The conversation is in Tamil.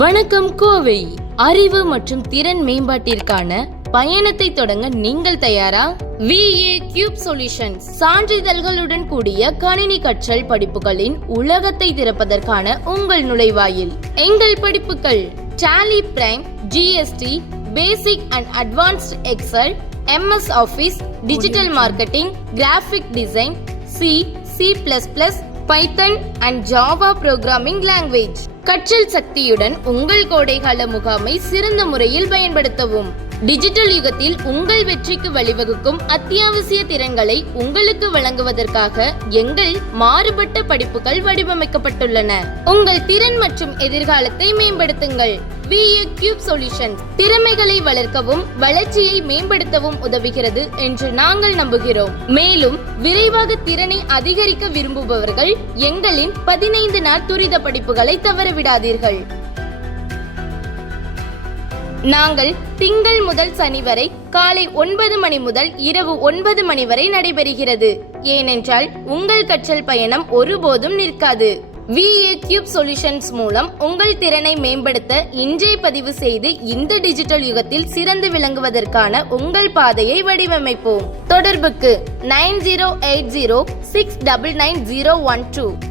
வணக்கம் கோவை. அறிவு மற்றும் திறன் மேம்பாட்டிற்கான பயணத்தை தொடங்க நீங்கள் தயாரா? VA Cube Solutions சான்றிதழ்களுடன் கூடிய கணினி கற்றல் படிப்புகளின் உலகத்தை திறப்பதற்கான உங்கள் நுழைவாயில். எங்கள் படிப்புகள் Tally Prime, GST, Basic and Advanced Excel, MS Office, Digital Marketing, Graphic Design, C++, Python and Java Programming Language. கற்றல் சக்தியுடன் உங்கள் கோடைகால முகாமை சிறந்த முறையில் பயன்படுத்தவும். டிஜிட்டல் யுகத்தில் உங்கள் வெற்றிக்கு வழிவகுக்கும் அத்தியாவசிய திறன்களை உங்களுக்கு வழங்குவதற்காக எங்கள் மாறுபட்ட படிப்புகள் வடிவமைக்கப்பட்டுள்ளன. உங்கள் திறன் மற்றும் எதிர்காலத்தை மேம்படுத்துங்கள். VA Cube Solutions திறமைகளை வளர்க்கவும் வளர்ச்சியை மேம்படுத்தவும் உதவுகிறது என்று நாங்கள் நம்புகிறோம். மேலும் விரைவாக திறனை அதிகரிக்க விரும்புபவர்கள் எங்களின் 15 நாள் துரித படிப்புகளை தவறவிடாதீர்கள். நாங்கள் திங்கள் முதல் சனி வரை காலை 9 மணி முதல் இரவு 9 மணி வரை நடைபெறுகிறது. ஏனென்றால் உங்கள் கற்றல் பயணம் ஒருபோதும் நிற்காது. VA Cube Solutions மூலம் உங்கள் திறனை மேம்படுத்த இன்றே பதிவு செய்து இந்த டிஜிட்டல் யுகத்தில் சிறந்து விளங்குவதற்கான உங்கள் பாதையை வடிவமைப்போம். தொடர்புக்கு 9080699012.